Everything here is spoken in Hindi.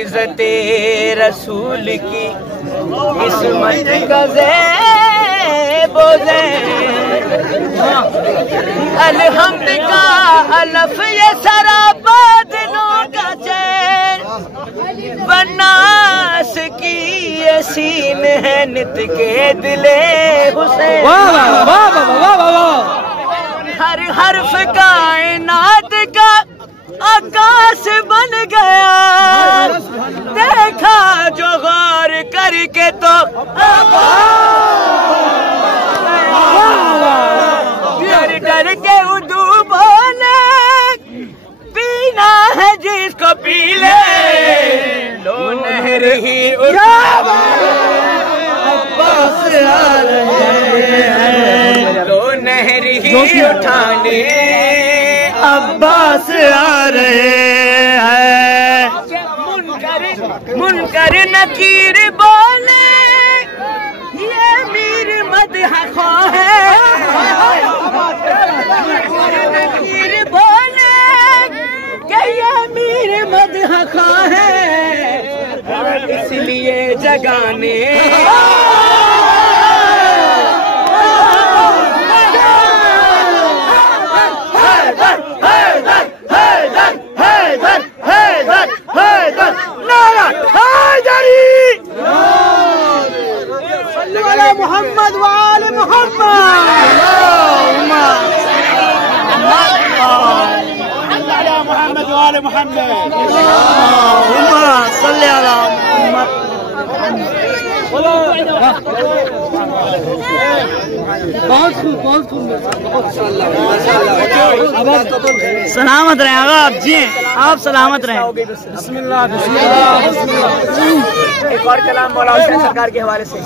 इज्जते रसूल की किस्मत गज़ेबो अलहम्द का अलफ ये सराबा दिलों का चैन बनास की ये सीन है नित के दिले हुसैन। हर हर्फ कायनात का आकाश बन गया देखा जो गौर करके तो डर डर के उदू बोले पीना है जिसको पी ले लो नहर ही अब्बास आ रहे हैं लो नहर ही उठाने अब्बास आ रहे हैं। मुनकर नकीर बोले ये मीर मदह खा है नकीर बोले कि ये मीर मदह खा है इसलिए जगाने मोहम्मद वाले मोहम्मद मोहम्मद वाले मोहम्मद सल्ले अला मोहम्मद। सलामत रहें आप जी, आप सलामत रहें। बिस्मिल्लाह बिस्मिल्लाह। एक और कलाम मौला हुसैन सरकार के हवाले से।